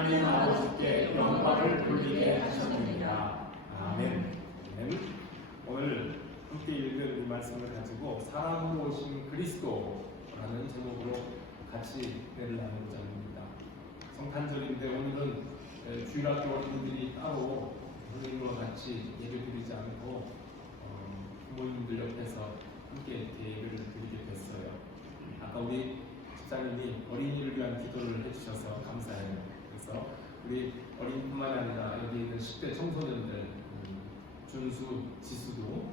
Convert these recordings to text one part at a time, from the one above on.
하나님 아버지께 영광을 돌리게 하셨느니라. 아멘. 오늘 함께 읽은 이 말씀을 가지고 사람으로 오신 그리스도라는 제목으로 같이 은혜를 나누고자 합니다. 성탄절인데 오늘은 주일학교 어린이들이 따로 선생님과 같이 예배드리지 않고 부모님들 옆에서 함께 이렇게 예배를 드리게 됐어요. 아까 우리 집사님이 어린이를 위한 기도를 해주셔서 감사해요. 그래서 우리 어린이뿐만 아니라 여기 있는 10대 청소년들, 준수, 지수도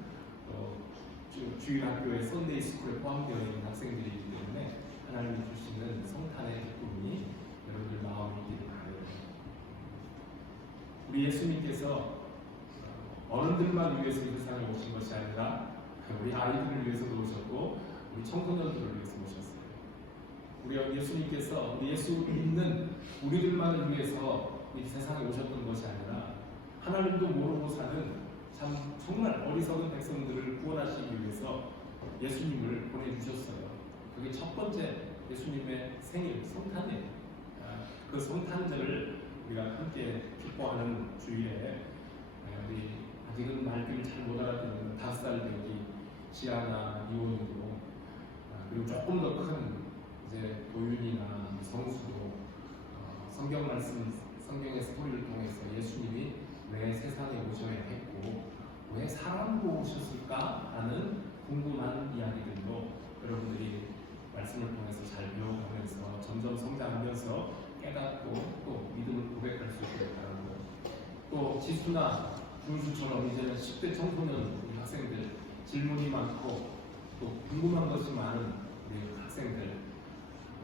주일학교의 썬데이 스쿨에 포함되어 있는 학생들이기 때문에 하나님이 주시는 성탄의 기쁨이 여러분들 마음에 있기를 바라요. 우리 예수님께서 어른들만 위해서 이 세상에 오신 것이 아니라 우리 아이들을 위해서도 오셨고 우리 청소년들을 위해서 오셨어요. 우리 예수님께서 우리 예수 믿는 우리들만을 위해서 이 세상에 오셨던 것이 아니라 하나님도 모르고 사는 정말 어리석은 백성들을 구원하시기 위해서 예수님을 보내주셨어요. 그게 첫 번째 예수님의 생일, 성탄이에요. 그 성탄절을 우리가 함께 기뻐하는 주일에 우리 아직은 말귀를 잘 못 알아듣는 5살 되기 지아나, 이원우도 그리고 조금 더 큰 이제 도윤이나 성수도 성경 말씀, 성경의 스토리를 통해서 예수님이 왜 세상에 오셔야 했고 왜 사람으로 오셨을까 하는 궁금한 이야기들도 여러분들이 말씀을 통해서 잘 배워가면서 점점 성장하면서 깨닫고 또 믿음을 고백할 수 있기를 바라고, 또 지수나 준수처럼 이제는 10대 청소년 우리 학생들 질문이 많고 또 궁금한 것이 많은 우리 학생들,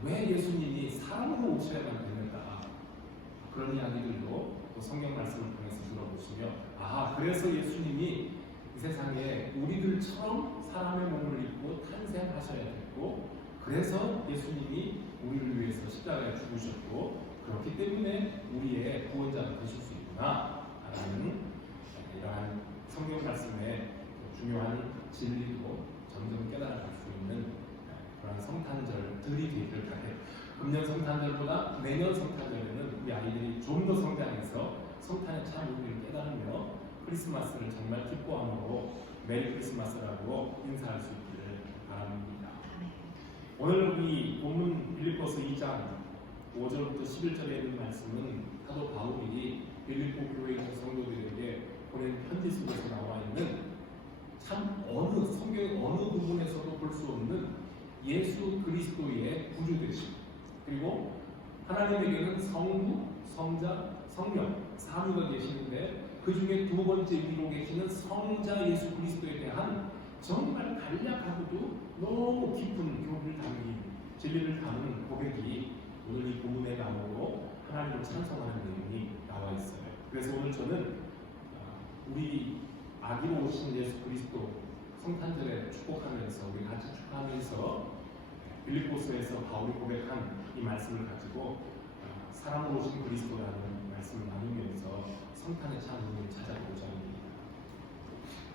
왜 예수님이 사람으로 오셔야만 됩니까? 그런 이야기들도 또 성경 말씀을 통해서 들어보시며, 그래서 예수님이 이 세상에 우리들처럼 사람의 몸을 입고 탄생하셔야 됐고, 그래서 예수님이 우리를 위해서 십자가에 죽으셨고, 그렇기 때문에 우리의 구원자가 되실 수 있구나 라는 이러한 성경 말씀의 중요한 진리도 점점 깨달아갈 수 있는 그런 성탄절들이 되기를 바라요. 금년 성탄절보다 내년 성탄절에는 우리 아이들이 좀 더 성장해서 성탄의 참 의미를 깨달으며 크리스마스를 정말 기뻐함으로 메리 크리스마스라고 인사할 수 있기를 바랍니다. 오늘 우리 본문 빌립보서 2장 5절부터 11절에 있는 말씀은 사도 바울이 빌립보 교회 있는 성도들에게 보낸 편지 속에서 나와 있는 참 성경의 어느 부분에서도 볼 수 없는 예수 그리스도의 구주되심, 그리고 하나님에게는 성부, 성자, 성령, 삼위가 계시는데 그 중에 두 번째 위로 계시는 성자 예수 그리스도에 대한 정말 간략하고도 너무 깊은 교리를 담긴 진리를 담은 고백이 오늘 이 본문에 나오고 하나님을 찬송하는 내용이 나와 있어요. 그래서 오늘 저는 우리 아기로 오신 예수 그리스도 성탄절에 축복하면서 우리 같이 축하하면서 빌립보서에서 바울이 고백한 이 말씀을 가지고 사람으로 오신 그리스도라는 말씀을 나누면서 성탄의 참 의미를 찾아보고자 합니다.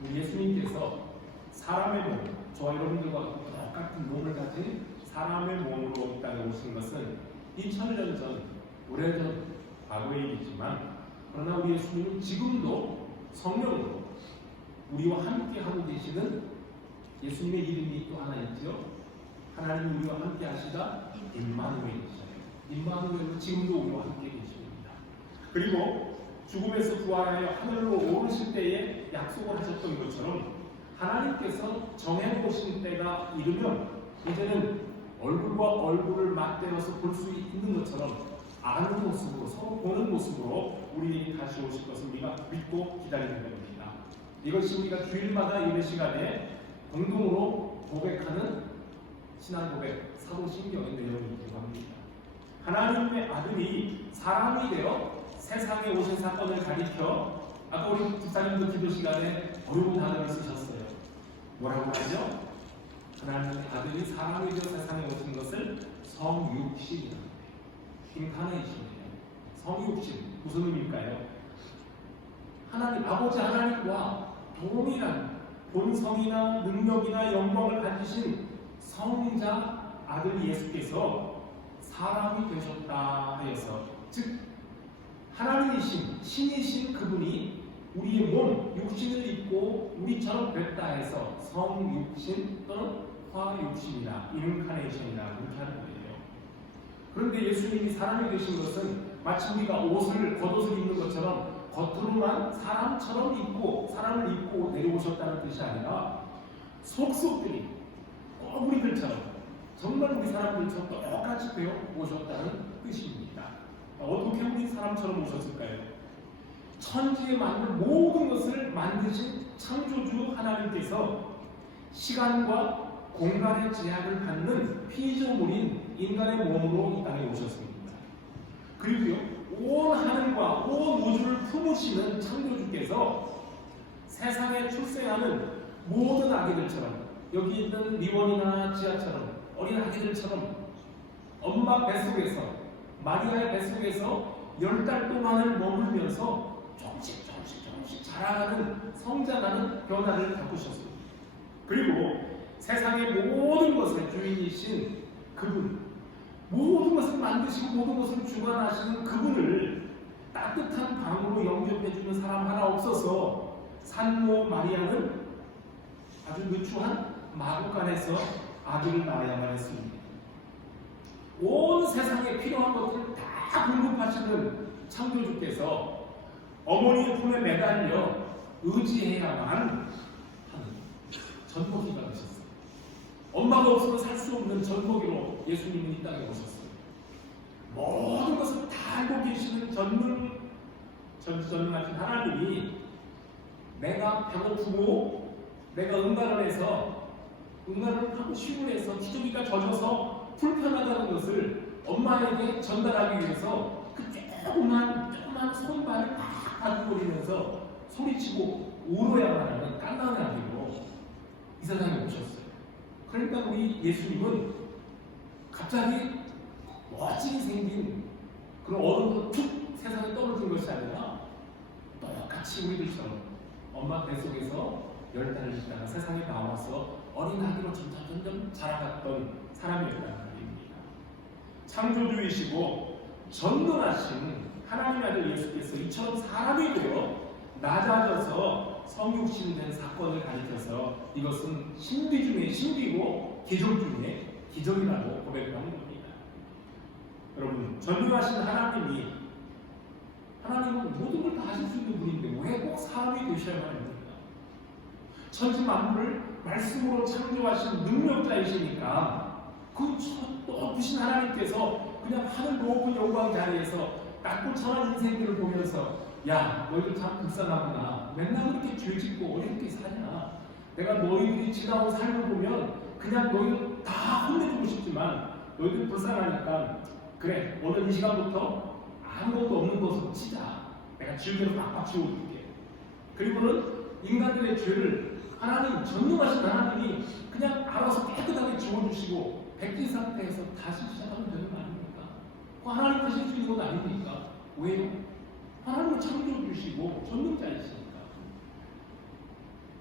우리 예수님께서 사람의 몸, 저와 여러분들과 똑같은 몸을 가진 사람의 몸으로 이 땅에 오신 것은 2000년 전, 오래전 과거의 일이지만, 그러나 우리 예수님은 지금도 성령으로 우리와 함께 하고 계시는 예수님의 이름이 또 하나 있죠. 하나님 우리와 함께 하시다 임마누엘이시죠. 임마누엘은 지금도 우리와 함께 계십니다. 그리고 죽음에서 부활하여 하늘로 오르실 때에 약속을 하셨던 것처럼 하나님께서 정해놓으신 때가 이르면 이제는 얼굴과 얼굴을 맞대어서 볼 수 있는 것처럼 아는 모습으로, 서로 보는 모습으로 우리에게 다시 오실 것을 우리가 믿고 기다리는 겁니다. 이것이 우리가 주일마다 예배 시간에 공동으로 고백하는 신앙 고백, 사도신경의 내용이기도 합니다. 하나님의 아들이 사람이 되어 세상에 오신 사건을 가리켜, 아까 우리 집사님도 기도 시간에 어려운 단어를 쓰셨어요. 뭐라고 하죠? 하나님의 아들이 사람이 되어 세상에 오신 것을 성육신이라고 해요. 인카네이션이에요. 성육신, 무슨 의미일까요? 하나님, 아버지 하나님과 동일한 본성이나 능력이나 영광을 가지신 성자 아들 예수께서 사람이 되셨다 하여서, 즉 하나님이신 신이신 그분이 우리의 몸, 육신을 입고 우리처럼 됐다 해서 성육신 또는 화육신이나 인카네이션이나 그렇게 하는 거예요. 그런데 예수님이 사람이 되신 것은 마치 우리가 겉옷을 입는 것처럼 겉으로만 사람처럼 입고 사람을 입고 내려오셨다는 뜻이 아니라 속속들이 꼭 우리들처럼 정말 우리 사람들처럼 똑같이 되어 오셨다는 뜻입니다. 어떻게 우리 사람처럼 오셨을까요? 천지에 만든 모든 것을 만드신 창조주 하나님께서 시간과 공간의 제약을 갖는 피조물인 인간의 몸으로 이 땅에 오셨습니다. 그리고요, 온 하늘과 온 우주를 품으시는 창조주께서 세상에 출생하는 모든 아기들처럼 여기 있는 리원이나 지아처럼 어린 아기들처럼 엄마 뱃속에서 마리아의 뱃속에서 10달 동안을 머물면서 조금씩 자라가는 성장하는 변화를 겪으셨습니다. 그리고 세상의 모든 것의 주인이신 그분, 모든 것을 만드시고 모든 것을 주관하시는 그분을 따뜻한 방으로 영접해주는 사람 하나 없어서 산모 마리아는 아주 누추한 마구간에서 아기를 낳아야만 했습니다. 온 세상에 필요한 것들을 다 공급하시는 창조주께서 어머니의 품에 매달려 의지해야만 하는 전복이가 되셨어요. 엄마가 없으면 살 수 없는 전복이로 예수님은 이 땅에 오셨어요. 모든 것을 다 알고 계시는 전능하신 하나님이 내가 배고프고 내가 응가를 하고 쉬고 해서 기저귀가 젖어서 불편하다는 것을 엄마에게 전달하기 위해서 그 조그만 손발을 막 바꾸거리면서 소리치고 울어야만 하는 깐난한 아기로 이 세상에 오셨어요. 그러니까 우리 예수님은 갑자기 멋지게 생긴 그런 어른도 툭 세상에 떨어진 것이 아니라 똑같이 우리들처럼 엄마 뱃속에서 10달을 있다가 세상에 나와서 어린 아기로 점점 자라갔던 사람이었다는 말입니다. 창조주이시고 전능하신 하나님 아들 예수께서 이처럼 사람이 되어 낮아져서 성육신된 사건을 가리켜서 이것은 신비 중에 신비고 기적 중에 기적이라고 고백하는 겁니다. 여러분, 전능하신 하나님은 모든 걸 다 하실 수 있는 분인데 왜 꼭 사람이 되셔야만 합니까? 천지 만물을 말씀으로 창조하신 능력자이시니까 그 높으신 하나님께서 그냥 하늘 높은 영광 자리에서 낮고 천한 인생들을 보면서 야, 너희들 참 불쌍하구나. 맨날 그렇게 죄짓고 어렵게 사냐. 내가 너희들이 지나온 삶을 보면 그냥 너희들 다 혼내주고 싶지만 너희들 불쌍하니까 그래, 오늘 이 시간부터 아무것도 없는 것으로 치자. 내가 지우개로 빡빡 지워줄게. 그리고는 인간들의 죄를 하나님, 전능하신 하나님이 그냥 알아서 깨끗하게 지워주시고 백지 상태에서 다시 시작하면 되는 거 아닙니까? 하나님 하실 수 있는 건 아닙니까? 왜요? 하나님은 창조주시고 전능자이시니까.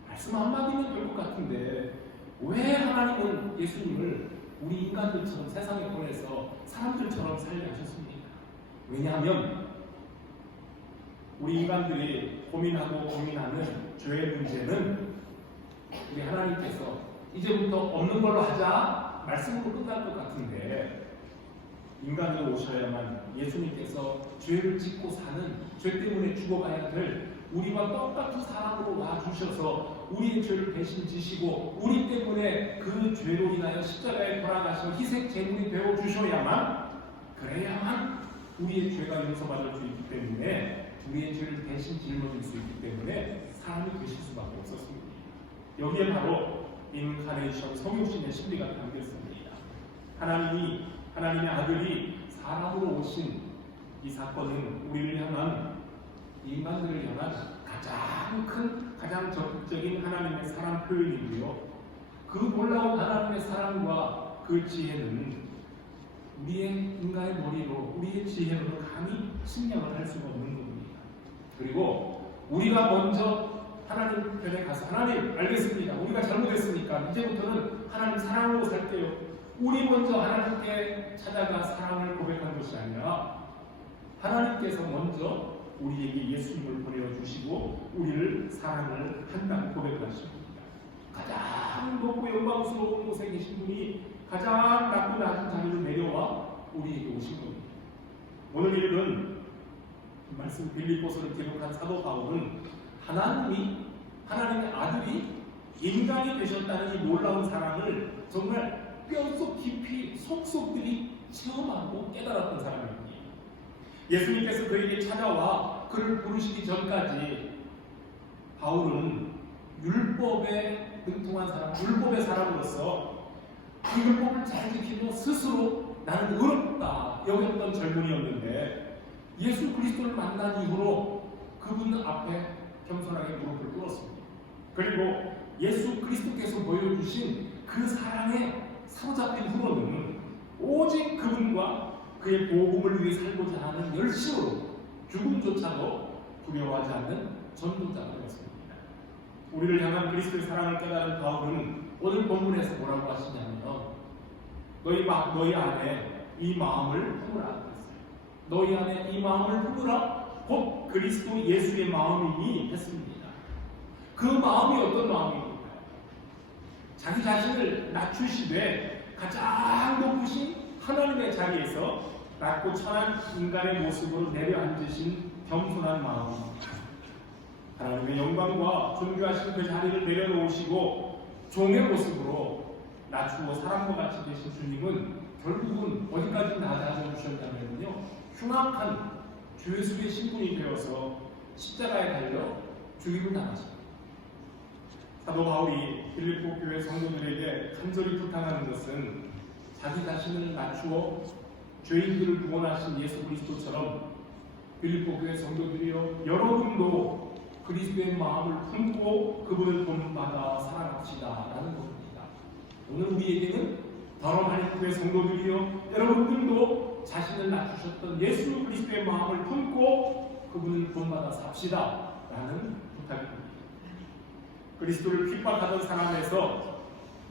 말씀 한마디면 될 것 같은데 왜 하나님은 예수님을 우리 인간들처럼 세상에 보내서 사람들처럼 살게 하셨습니까? 왜냐하면 우리 인간들이 고민하는 죄의 문제는 우리 하나님께서 이제부터 없는 걸로 하자 말씀으로 끝날 것 같은데 인간으로 오셔야만 예수님께서 죄를 짓고 사는 죄 때문에 죽어가야 될 우리와 똑같은 사람으로 와주셔서 우리의 죄를 대신 지시고 우리 때문에 그 죄로 인하여 십자가에 돌아가셔 희생 제물이 되어 주셔야만 그래야만 우리의 죄가 용서받을 수 있기 때문에 우리의 죄를 대신 짊어질 수 있기 때문에 사람이 되실 수밖에 없었습니다. 여기에 바로 인카네이션 성육신의 진리가 담겨 있습니다. 하나님의 아들이 사람으로 오신 이 사건은 우리를 향한 인간들을 향한 가장 적극적인 하나님의 사랑 표현이고요. 그 놀라운 하나님의 사랑과 그 지혜는 우리의 인간의 머리로 우리의 지혜로 감히 측량을 할 수가 없는 겁니다. 그리고 우리가 먼저 하나님 편에 가서 하나님 알겠습니다. 우리가 잘못했으니까 이제부터는 하나님 사랑으로 살게요. 우리 먼저 하나님께 찾아가 사랑을 고백한 것이 아니라 하나님께서 먼저 우리에게 예수님을 보내주시고 우리를 사랑을 한다고 고백하십니다. 가장 높고 영광스러운 곳에 계신 분이 가장 낮고 낮은 자리를 내려와 우리에게 오신 겁니다. 오늘 읽은 말씀 빌립보서를 기록한 사도 바울은 하나님의 아들이 인간이 되셨다는 이 놀라운 사랑을 정말 뼛속 깊이 속속들이 체험하고 깨달았던 사람입니다. 예수님께서 그에게 찾아와 그를 부르시기 전까지 바울은 율법에 등통한 사람, 율법의 사람으로서 그 율법을 잘 지키며 스스로 나는 의롭다 여겼던 젊은이였는데 예수 그리스도를 만난 이후로 그분 앞에 겸손하게 무릎을 꿇었습니다. 그리고 예수 그리스도께서 보여주신 그 사랑에 사로잡힌 후로는 오직 그분과 그의 복음을 위해 살고자 하는 열심으로 죽음조차도 두려워하지 않는 전도자가 되었습니다. 우리를 향한 그리스도의 사랑을 깨달은 바울은 오늘 본문에서 뭐라고 하시냐면 너희 안에 이 마음을 품으라 그랬어요. 너희 안에 이 마음을 품으라 곧 그리스도 예수의 마음이니 했습니다. 그 마음이 어떤 마음입니까? 자기 자신을 낮추시되 가장 높으신 하나님의 자리에서 낮고 천한 인간의 모습으로 내려앉으신 겸손한 마음입니다. 하나님의 영광과 존귀하신 그 자리를 내려놓으시고 종의 모습으로 낮추고 사람과 같이 계신 주님은 결국은 어디까지 낮아져 주셨냐면요, 흉악한 죄수의 신분이 되어서 십자가에 달려 죽임을 당하십니다. 사도 바울이 빌립보 교회 성도들에게 간절히 부탁하는 것은 자기 자신을 낮추어 죄인들을 구원하신 예수 그리스도처럼 빌립보 교회 성도들이여 여러분도 그리스도의 마음을 품고 그분을 본받아 살아갑시다 라는 것입니다. 오늘 우리에게는 더러운 교회 성도들이여 여러분들도 자신을 낮추셨던 예수 그리스도의 마음을 품고 그분을 본받아 삽시다 라는 부탁입니다. 그리스도를 핍박하던 사람에서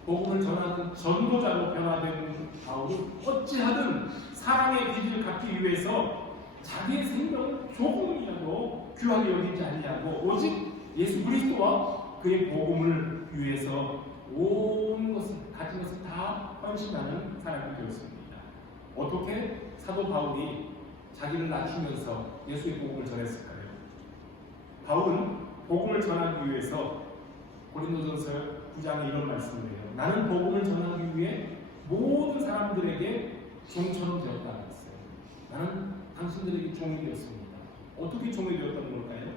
복음을 전하는 전도자로 변화된 바울은 어찌하든 사랑의 빛을 갖기 위해서 자기의 생명을 조금이라도 귀하게 여기지 않냐고 오직 예수 그리스도와 그의 복음을 위해서 온 것을 가진 것을 다 헌신하는 사람이 되었습니다. 어떻게 사도 바울이 자기를 낮추면서 예수의 복음을 전했을까요? 바울은 복음을 전하기 위해서 고린도전서 9장에 이런 말씀을 해요. 나는 복음을 전하기 위해 모든 사람들에게 종처럼 되었다고 했어요. 나는 당신들에게 종이 되었습니다. 어떻게 종이 되었다는 걸까요?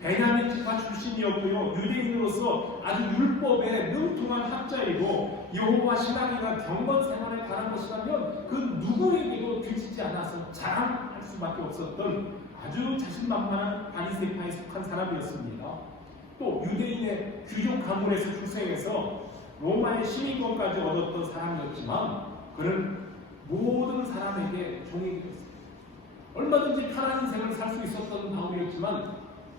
베냐민 지파 출신이었고요. 유대인으로서 아주 율법에 능통한 학자이고 여호와 신앙이나 경건 생활에 관한 것이라면 그 누구에게도 뒤지지 않아서 자랑할 수밖에 없었던 아주 자신만만한 바리새파에 속한 사람이었습니다. 또 유대인의 귀족 가문에서 출생해서 로마의 시민권까지 얻었던 사람이었지만 그는 모든 사람에게 종이 되었습니다. 얼마든지 편한 인생을 살 수 있었던 바울이었지만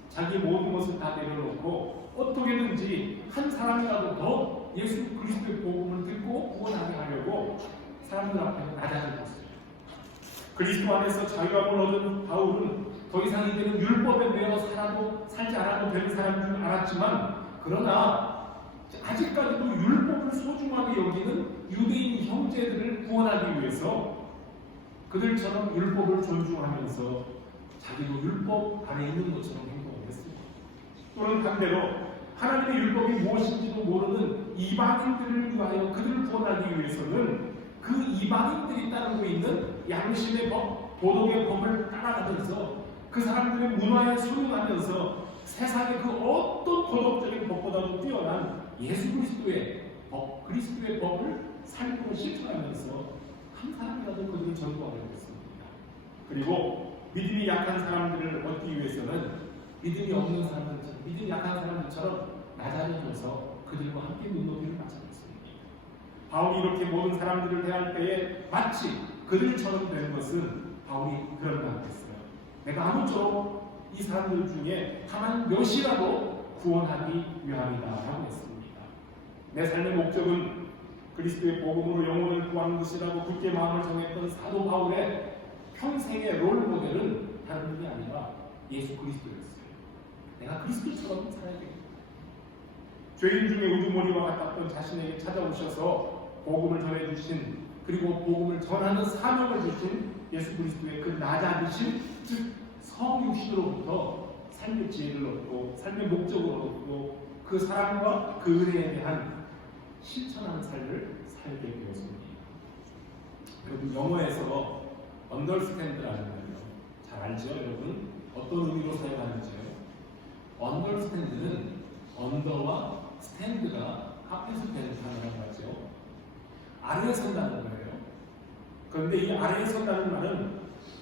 자기 모든 것을 다 내려놓고 어떻게든지 한 사람이라도 더 예수 그리스도의 복음을 듣고 구원하게 하려고 사람들 앞에 낮아졌습니다. 그리스도 안에서 자유함을 얻은 바울은 더 이상 이제는 율법에 매여 살지 않아도 되는 사람인 줄 알았지만 그러나 아직까지도 율법을 소중하게 여기는 유대인 형제들을 구원하기 위해서 그들처럼 율법을 존중하면서 자기도 율법 안에 있는 것처럼 행동을 했습니다. 또는 반대로 하나님의 율법이 무엇인지도 모르는 이방인들을 위하여 그들을 구원하기 위해서는 그 이방인들이 따르고 있는 양심의 법, 도덕의 법을 따라가면서 그 사람들의 문화에 순응하면서 세상의 그 어떤 도덕적인 법보다도 뛰어난 예수 그리스도의 법, 그리스도의 법을 삶으로 실천하면서 한 사람이라도 그들을 전도하려고 했습니다. 그리고 믿음이 약한 사람들을 얻기 위해서는 믿음이 없는 사람들처럼, 믿음이 약한 사람들처럼 낮아져서 그들과 함께 눈높이를 맞춰줬습니다. 바울이 이렇게 모든 사람들을 대할 때에 마치 그들처럼 되는 것은 바울이 그런 것 같았어요. 내가 아무쪼록 이 사람들 중에 단 몇이라도 구원하기 위함이다 라고 했습니다. 내 삶의 목적은 그리스도의 복음으로 영혼을 구하는 것이라고 굳게 마음을 정했던 사도 바울의 평생의 롤 모델은 다른 분이 아니라 예수 그리스도였어요. 내가 그리스도처럼 살아야 되겠다. 죄인 중에 우두머리와 같았던 자신에게 찾아오셔서 복음을 전해주신, 그리고 복음을 전하는 사명을 주신 예수 그리스도의 그 낮아지신, 즉 성육신으로부터 삶의 지혜를 얻고 삶의 목적을 얻고 그 사랑과 그 은혜에 대한 실천하는 삶을 살게 되었습니다. 여러분, 영어에서 understand라는 말이요, 잘 알죠? 여러분, 어떤 의미로 사용하는지요? understand는 under와 stand가 합해서 되는 단어라고 하죠. 아래에 선다는 거예요. 그런데 이 아래에 선다는 말은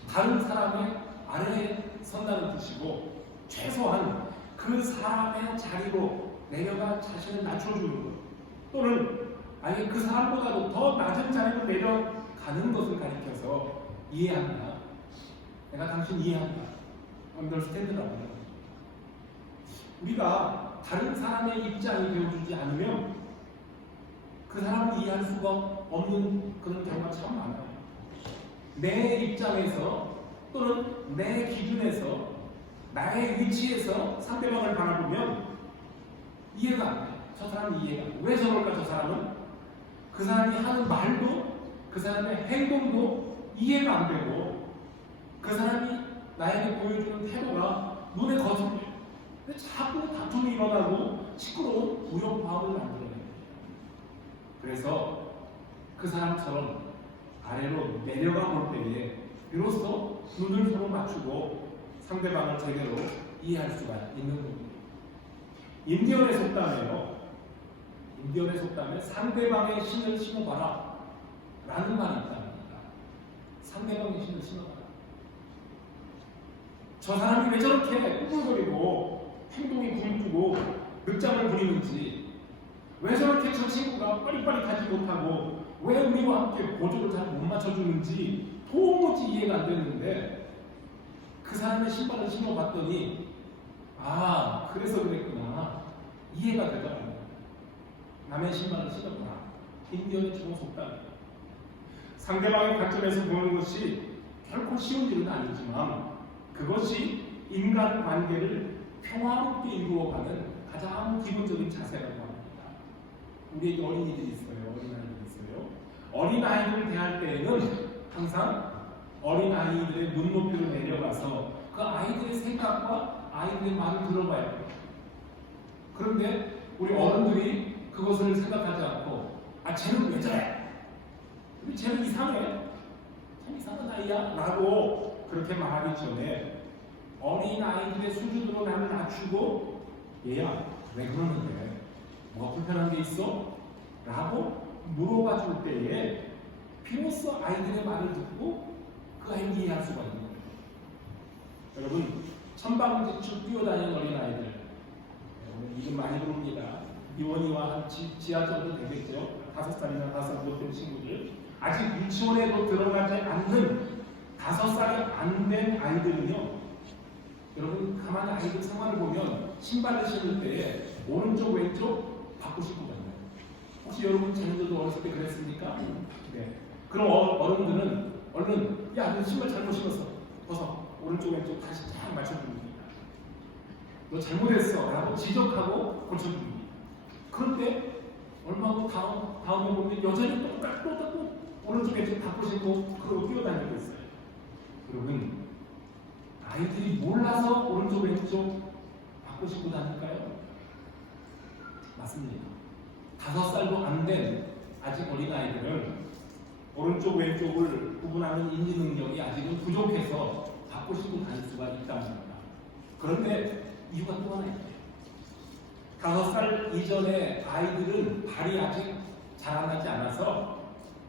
다른 사람의 아래에 선다는 뜻이고, 최소한 그 사람의 자리로 내려가 자신을 낮춰주는 것, 또는 아예 그 사람보다도 더 낮은 자리로 내려가는 것을 가리켜서 이해한다. 내가 당신 이해한다. understand라고 합니다. 우리가 다른 사람의 입장이 되어주지 않으면 그 사람을 이해할 수가 없는 그런 경우가 참 많아요. 내 입장에서 또는 내 기준에서 나의 위치에서 상대방을 바라보면 이해가 안 돼. 저 사람이 이해가 안 돼. 왜 저럴까? 저 사람은 그 사람이 하는 말도 그 사람의 행동도 이해가 안 되고, 그 사람이 나에게 보여주는 태도가 눈에 거슬려요. 근데 자꾸 다툼이 일어나고 시끄러운 우연파악을 만들어내요. 그래서 그 사람처럼 아래로 내려가 볼 때에 비로소 눈을 서로 맞추고 상대방을 제대로 이해할 수가 있는 겁니다. 인디언에 속담에요, 인디언에 속담에 상대방의 신을 심어봐라 라는 말이 있답니다. 상대방의 신을 심어봐라. 저 사람이 왜 저렇게 꾸불거리고 행동이 굴뚝고 늦잠을 부리는지, 왜 저렇게 저 친구가 빨리빨리 가지 못하고 왜 우리와 함께 보조를 잘 못 맞춰주는지 도무지 이해가 안 되는데, 그 사람의 신발을 신어봤더니 아, 그래서 그랬구나, 이해가 되더라고요. 남의 신발을 신어봐라. 인디언의 좋은 속담이에요. 상대방의 관점에서 보는 것이 결코 쉬운 일은 아니지만 그것이 인간관계를 평화롭게 이루어가는 가장 기본적인 자세라고 합니다. 우리에게 어린이들이 있어요. 어린아이들이 있어요. 어린아이들을 대할 때에는 항상 어린아이들의 눈높이로 내려가서 그 아이들의 생각과 아이들의 말을 들어봐야 돼요. 그런데 우리 어른들이 그것을 생각하지 않고, 아, 쟤는 왜 저래? 쟤는 이상해. 참 이상한 아이야 라고 그렇게 말하기 전에 어린아이들의 수준으로 나를 낮추고, 얘야 왜 그러는데? 뭐가 불편한 게 있어? 라고 물어봐 줄 때에 비로소 아이들의 말을 듣고 그 아이를 이해할 수가 있는 거예요. 여러분, 천방지축 뛰어다니는 어린아이들, 오늘 이름 많이 부릅니다. 이원이와 한 지하 정도 되겠죠. 5살이나 5살 못된 친구들, 아직 유치원에도 들어가지 않는 5살이 안 된 아이들은요, 여러분 가만히 아이들 상황을 보면 신발을 신을 때 오른쪽 왼쪽 바꾸고 다녀요. 혹시 여러분 자녀들도 어렸을 때 그랬습니까? 네. 그럼 어른들은 얼른, 야, 너 신발 잘못 신었어, 벗어, 오른쪽 왼쪽 다시 쫙 맞춰줍니다. 너 잘못했어 라고 지적하고 고쳐줍니다. 그런데 얼마 후 다음에 보면 여전히 똑같고 오른쪽 왼쪽 바꾸고 신고 그러고 뛰어다니고 있어요. 여러분, 아이들이 몰라서 오른쪽 왼쪽 바꾸시고 다닐까요? 맞습니다. 5살도 안 된 아직 어린아이들은 오른쪽 왼쪽을 구분하는 인지 능력이 아직은 부족해서 바꾸시고 다닐 수가 있답니다. 그런데 이유가 또 하나 있어요. 5살 이전의 아이들은 발이 아직 자라나지 않아서,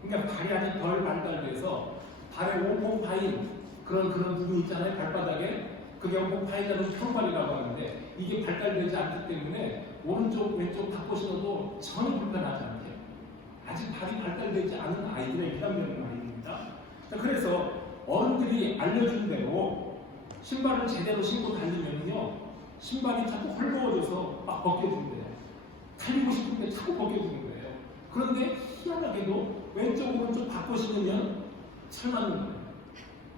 그러니까 발이 아직 덜 발달돼서 발에 오목 파인 그런 부분이 있잖아요. 발바닥에. 그게 오목 파인이라는 평발이라고 하는데, 이게 발달되지 않기 때문에 오른쪽 왼쪽 바꿔 신어도 전혀 불편하지 않게 아직 발이 발달되지 않은 아이들의 해당되는 말입니다. 그래서 어른들이 알려준 대로 신발을 제대로 신고 달리면요, 신발이 자꾸 헐거워져서 막 벗겨진대요. 달리고 싶은데 자꾸 벗겨지는 거예요. 그런데 희한하게도 왼쪽 오른쪽 바꿔 신으면 잘 맞는 거예요.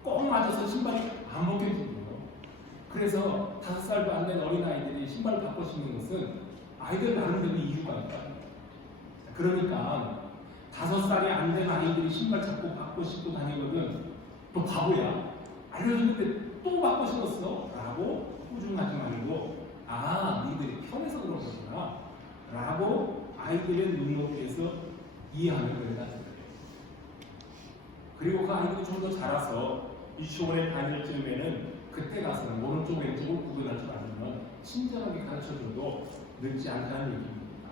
꼭 맞아서 신발이 안 벗겨지고요. 그래서 5살도 안 된 어린아이들이 신발을 바꿔 신는 것은 아이들 나름대로 이유가 있다. 그러니까 5살이 안 된 아이들이 신발 자꾸 바꿔 신고 다니거든. 또 바보야. 알려줬는데 또 바꿔 신었어? 라고 꾸중하지 말고, 니들이 편해서 그런 거구나 라고 아이들의 눈높이에서 이해하는 거예요. 그리고 그 아이들이 좀 더 자라서 유치원에 다닐 즈음에는 그때 가서는 오른쪽 왼쪽을 구분할 줄 알면 친절하게 가르쳐줘도 늦지 않다는 얘기입니다.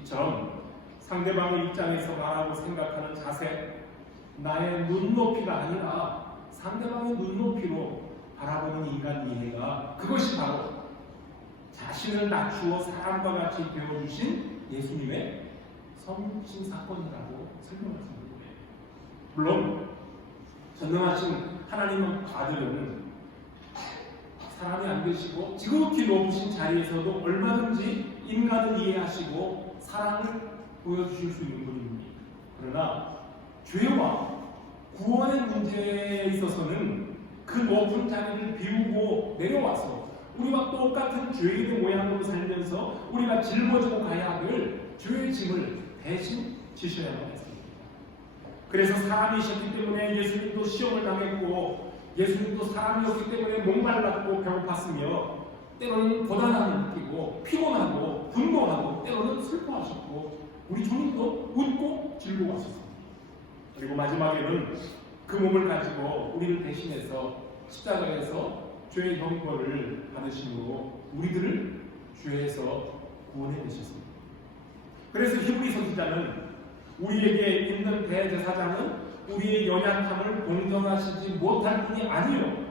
이처럼 상대방의 입장에서 말하고 생각하는 자세, 나의 눈높이가 아니라 상대방의 눈높이로 바라보는 인간 이해가, 그것이 바로 자신을 낮추어 사람과 같이 배워주신 예수님의 성신 사건이라고 설명하십니다. 물론 전능하신 하나님은 아들은 사람이 안 되시고 지극히 높으신 자리에서도 얼마든지 인간을 이해하시고 사랑을 보여주실 수 있는 분입니다. 그러나 죄와 구원의 문제에 있어서는 그 높은 자리를 비우고 내려와서 우리와 똑같은 죄인의 모양으로 살면서 우리가 짊어지고 가야 할 죄의 짐을 대신 지셔야만 했습니다. 그래서 사람이셨기 때문에 예수님도 시험을 당했고, 예수님도 사람이었기 때문에 목말랐고 배고팠으며, 때로는 고단함을 느끼고 피곤하고 분노하고 때로는 슬퍼하셨고, 우리 주님도 웃고 즐거워하셨습니다. 그리고 마지막에는 그 몸을 가지고 우리를 대신해서 십자가에서 죄의 형벌을 받으심으로 우리들을 죄에서 구원해 주셨습니다. 그래서 히브리서 기자는 우리에게 있는 대제사장은 우리의 연약함을 공정하시지 못할 분이 아니요,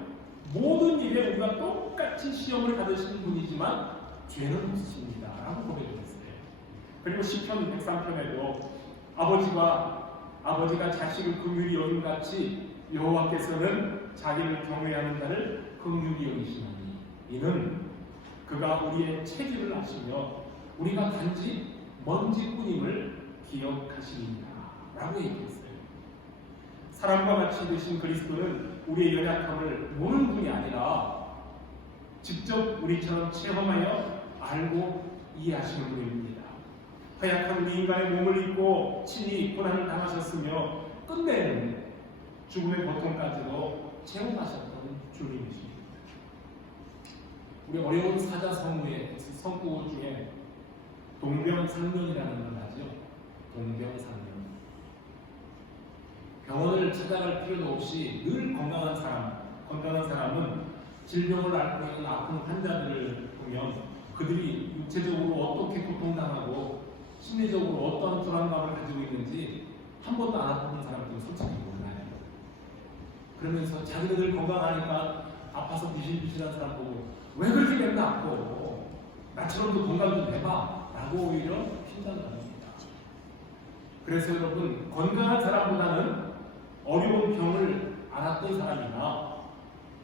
모든 일에 우리가 똑같이 시험을 받으시는 분이지만 죄는 없으십니다 라고 고백했어요. 그리고 시편 103편에도 아버지가 자식을 긍휼히 여김같이 여호와께서는 자기를 경외하는 자를 긍휼히 여기시나니 이는 그가 우리의 체질을 아시며 우리가 단지 먼지뿐임을 기억하시리라 라고 얘기했어요. 사람과 같이 되신 그리스도는 우리의 연약함을 모르는 분이 아니라 직접 우리처럼 체험하여 알고 이해하시는 분입니다. 허약한 우리 인간의 몸을 입고 친히 고난을 당하셨으며 끝내는 죽음의 고통까지도 체험하셨던 주님이십니다. 우리 어려운 사자 성구 중에 동병상련이라는 걸 하죠. 동병상련. 병원을 찾아갈 필요도 없이 늘 건강한 사람은 질병을 앓고 있는 아픈 환자들을 보면 그들이 육체적으로 어떻게 고통당하고 심리적으로 어떤 불안감을 가지고 있는지 한 번도 안 아픈 사람들은 솔직히 몰라요. 그러면서 자기들 건강하니까 아파서 비실비실한 사람 보고 왜 그렇게 맨날 아프고 나처럼도 건강 좀 해봐 라고 오히려 핀잔을 합니다. 그래서 여러분, 건강한 사람보다는 어려운 병을 앓았던 사람이나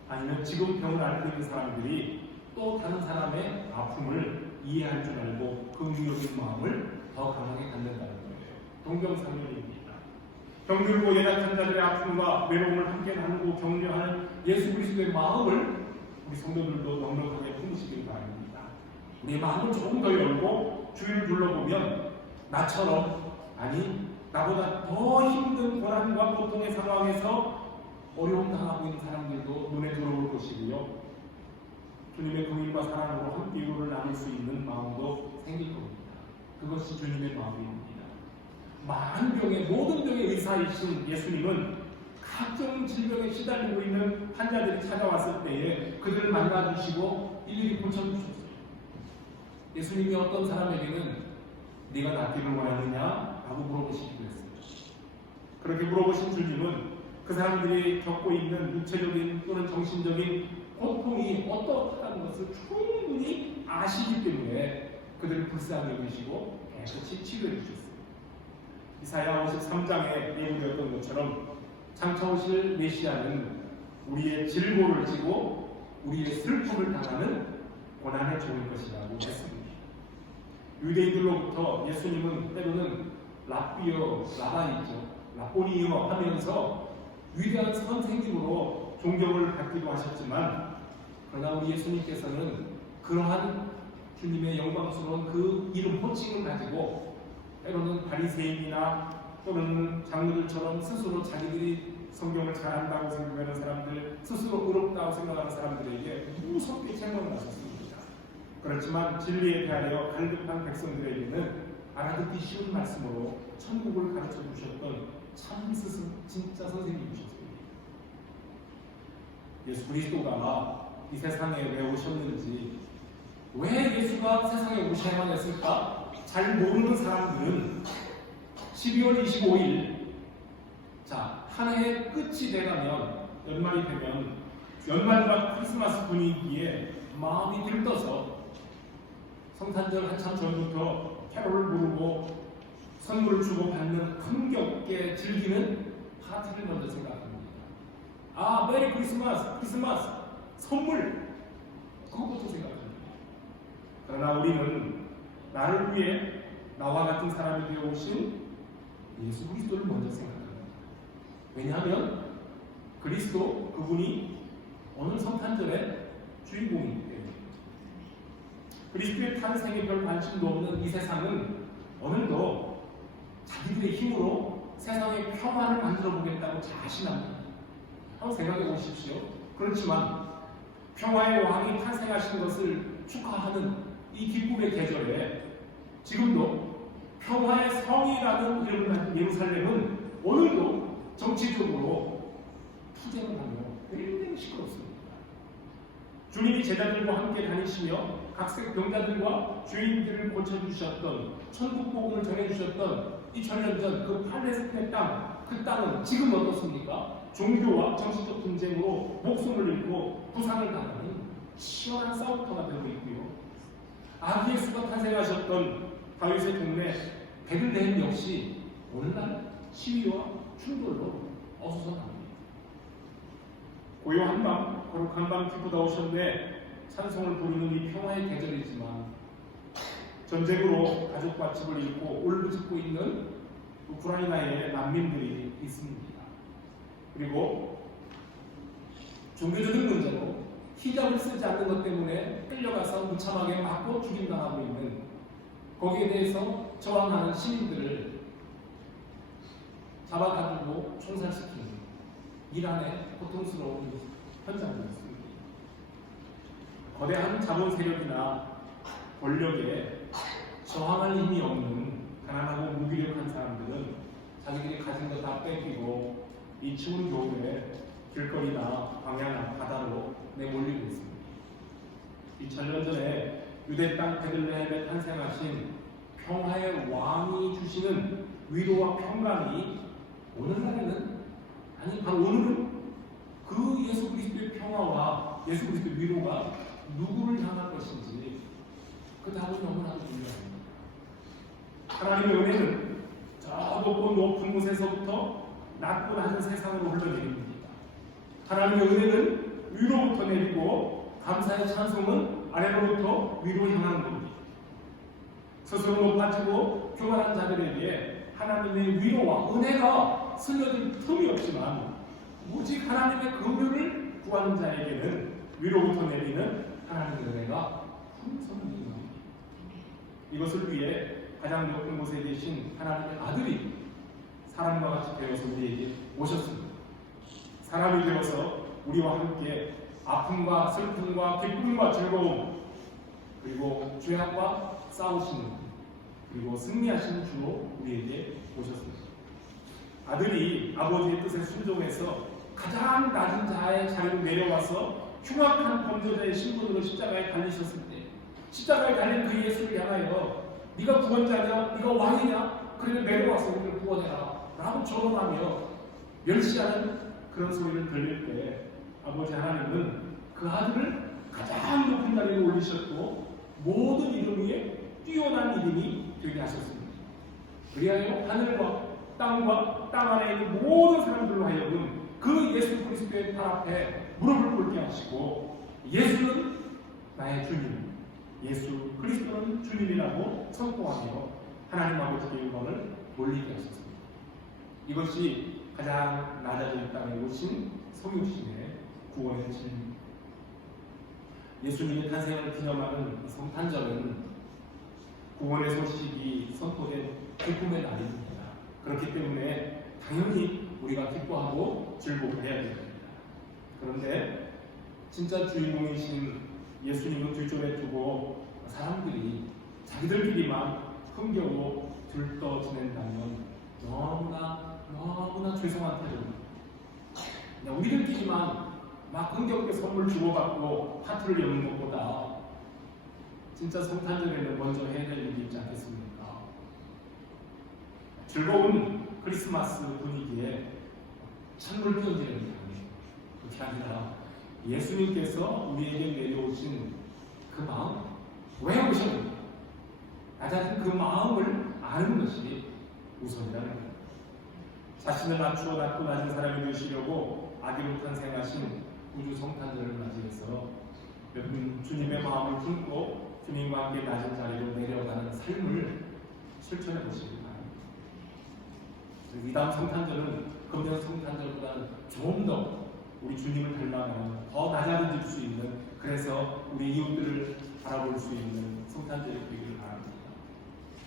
아니면 지금 병을 앓고 있는 사람들이 또 다른 사람의 아픔을 이해할 줄 알고 긍휼적인 마음을 더 강하게 갖는다는 거예요. 동병상련입니다. 병들고 연약한 자들의 아픔과 외로움을 함께 나누고 격려하는 예수 그리스도의 마음을 우리 성도들도 넉넉하게 품으시길 바랍니다. 우리의 마음을 조금 더 열고 주위를 둘러보면 나처럼, 아니 나보다 더 힘든 고난과 고통의 상황에서 어려움 당하고 있는 사람들도 눈에 들어올 것이고요. 주님의 긍휼과 사랑으로 함께 위로를 나눌 수 있는 마음도 생길 겁니다. 그것이 주님의 마음입니다. 많은 병의, 모든 병의 의사이신 예수님은 각종 질병에 시달리고 있는 환자들이 찾아왔을 때에 그들을 만나주시고 일일이 고쳐주셨어요. 예수님이 어떤 사람에게는 네가 낫기를 원하느냐? 라고 물어보시기도 했어요. 그렇게 물어보신 주님은 그 사람들이 겪고 있는 육체적인 또는 정신적인 고통이 어떠하다는 것을 충분히 아시기 때문에 그들을 불쌍히 여기시고 깨끗이 치료해 주셨어요. 이사야 53장에 예고되었던 것처럼 장차 오실 메시아는 우리의 질고를 지고 우리의 슬픔을 당하는 고난의 종일 것이라고 했습니다. 유대인들로부터 예수님은 때로는 라비어, 라바이죠, 라보니어 하면서 위대한 선생님으로 존경을 받기도 하셨지만, 그러나 우리 예수님께서는 그러한 주님의 영광스러운 그 이름 호칭을 가지고 때로는 바리새인이나 또는 장로들처럼 스스로 자기들이 성경을 잘한다고 생각하는 사람들, 스스로 의롭다고 생각하는 사람들에게 무섭게 책망을 하셨습니다. 그렇지만 진리에 대하여 갈급한 백성들에게는 알아듣기 쉬운 말씀으로 천국을 가르쳐 주셨던 참 스승, 진짜 선생님이셨습니다. 예수 그리스도가 이 세상에 왜 오셨는지, 왜 예수가 세상에 오셔야만 했을까? 잘 모르는 사람들은 12월 25일, 한 해의 끝이 돼가면, 연말이 되면 연말과 크리스마스 분위기에 마음이 들떠서 성탄절 한참 전부터 캐롤을 부르고 선물을 주고 받는 흥겹게 즐기는 파티를 먼저 생각합니다. 아, 메리 크리스마스, 크리스마스, 선물, 그것부터 생각합니다. 그러나 우리는 나를 위해 나와 같은 사람이 되어 오신 예수 그리스도를 먼저 생각합니다. 왜냐하면 그리스도, 그분이 오늘 성탄절의 주인공이기 때문에. 그리스도의 탄생에 별 관심도 없는 이 세상은 오늘도 자기들의 힘으로 세상의 평화를 만들어 보겠다고 자신합니다. 한번 생각해 보십시오. 그렇지만 평화의 왕이 탄생하신 것을 축하하는 이 기쁨의 계절에 지금도 평화의 성이라는 이름을 가진 예루살렘은 오늘도 정치적으로 투쟁을 하며 굉장히 시끄럽습니다. 주님이 제자들과 함께 다니시며 각색 병자들과 죄인들을 고쳐주셨던, 천국 복음을 전해주셨던 2000년 전 그 팔레스타인 땅, 그 땅은 지금 어떻습니까? 종교와 정치적 분쟁으로 목숨을 잃고 부상을 당하는 치열한 싸움터가 되고 있고요. 아기 예수가 탄생하셨던 다윗의 동네 베들레헴 역시 오늘날 시위와 충돌로 어수선합니다. 고요한 밤, 거룩한 밤 기쁘다 오셨네 찬송을 부르는 이 평화의 계절이지만 전쟁으로 가족과 집을 잃고 울부짖고 있는 우크라이나의 난민들이 있습니다. 그리고 종교적인 문제로 히잡을 쓰지 않는 것 때문에 끌려가서 무참하게 맞고 죽임당하고 있는, 거기에 대해서 저항하는 시민들을 잡아가지고 총살시키는 이란의 고통스러운 현장이었습니다. 거대한 자본 세력이나 권력에 저항할 힘이 없는 가난하고 무기력한 사람들은 자기들이 가진 것 다 뺏기고 이 추운 겨울에 길거리나 광야나 바다로 내몰리고 있습니다. 2000년 전에 유대 땅 베들레헴에 탄생하신 평화의 왕이 주시는 위로와 평강이 오늘날에는, 아니 바로 오늘은 그 예수 그리스도의 평화와 예수 그리스도의 위로가 누구를 향할 것인지 그 답은 너무나도 중요합니다. 하나님의 은혜는 저 높은 곳에서부터 낮고 낮은 세상으로 흘러내립니다. 하나님의 은혜는 위로부터 내리고 감사의 찬송은 아래로부터 위로 향하는 겁니다. 스스로 높아지고 교만한 자들에게 하나님의 위로와 은혜가 스며들 틈이 없지만 오직 하나님의 긍휼을 구하는 자에게는 위로부터 내리는 하나님의 은혜가 풍성히 임합니다. 이것을 위해 가장 높은 곳에 계신 하나님의 아들이 사람과 같이 되어서 우리에게 오셨습니다. 사람이 되어서 우리와 함께 아픔과 슬픔과 기쁨과 즐거움, 그리고 죄악과 싸우시는, 그리고 승리하시는 주로 우리에게 오셨습니다. 아들이 아버지의 뜻에 순종해서 가장 낮은 자의 자리로 내려와서 흉악한 범죄자의 신분으로 십자가에 달리셨을 때, 십자가에 달린 그 예수를 향하여 네가 구원자냐, 네가 왕이냐, 그래 내려와서 우리를 구원해라 라고 조롱하며 멸시하는 그런 소리를 들릴 때 아버지 하나님은 그 아들을 가장 높은 자리에 올리셨고 모든 이름 위에 뛰어난 이름이 되게 하셨습니다. 그리하여 하늘과 땅과 땅 안에 있는 모든 사람들로 하여금 그 예수 그리스도의 발 앞에 무릎을 꿇게 하시고 예수는 나의 주님, 예수 그리스도는 주님이라고 선포하며 하나님 아버지의 영광을 돌리게 하셨습니다. 이것이 가장 낮아진 땅에 오신 성육신의 구원의 진리. 예수님의 탄생을 기념하는 성탄절은 구원의 소식이 선포된 기쁨의 날입니다. 그렇기 때문에 당연히 우리가 기뻐하고 즐거워해야 됩니다. 그런데 진짜 주인공이신 예수님을 뒷줄에 두고 사람들이 자기들끼리만 흥겨워 들떠 지낸다면 너무나 죄송한 태도입니다. 우리들끼리만 막 흥겹게 선물 주고받고 파티를 여는 것보다 진짜 성탄절에는 먼저 해야 될 일이 있지 않겠습니까? 즐거운 크리스마스 분위기에 선물 편지를 당해요. 그렇게 아니라 예수님께서 우리에게 내려오신 그 마음, 왜 오셨는가? 나 자신 그 마음을 아는 것이 우선이라는 거예요. 자신을 낮추어 낮고 낮은 사람이 되시려고 아기로 탄생하신 우주 성탄절을 맞이해서 여러분 주님의 마음을 품고 주님과 함께 낮은 자리로 내려가는 삶을 실천해 보시기 바랍니다. 이 다음 성탄절은 금년 성탄절보다는 좀 더 우리 주님을 닮아가는 더 낮아질 수 있는, 그래서 우리 이웃들을 바라볼 수 있는 성탄절이 되기를 바랍니다.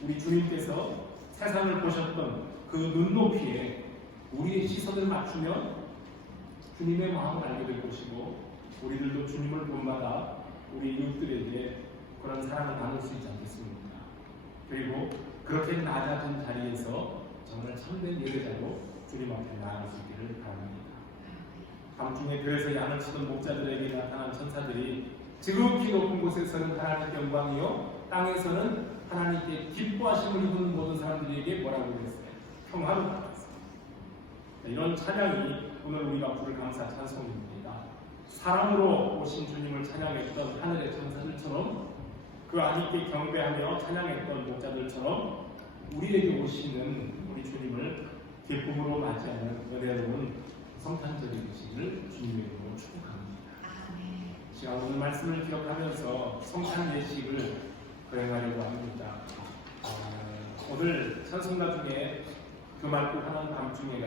우리 주님께서 세상을 보셨던 그 눈높이에 우리의 시선을 맞추면 주님의 마음을 알게 될 것이고, 우리들도 주님을 본받아 우리 이웃들에게 그런 사랑을 나눌 수 있지 않겠습니까? 그리고 그렇게 낮아진 자리에서 정말 참된 예배자로 주님 앞에 나아갈 수 있기를 바랍니다. 밤중에 들에서 양을 치던 목자들에게 나타난 천사들이 지극히 높은 곳에서는 하나님께 영광이요 땅에서는 하나님께 기뻐하심을 입은 모든 사람들에게 뭐라고 그랬어요? 평화를 받았어요. 이런 찬양이 오늘 우리가 부를 감사 찬송입니다. 사랑으로 오신 주님을 찬양했던 하늘의 천사들처럼, 그 아님께 경배하며 찬양했던 목자들처럼 우리에게 오시는 우리 주님을 기쁨으로 맞이하는 은혜로운 성탄절이 되시기를 주님의 이름으로 축복합니다. 제가 오늘 말씀을 기억하면서 성탄 예식을 거행하려고 합니다. 오늘 찬송가 중에 그 말고 하는 밤중에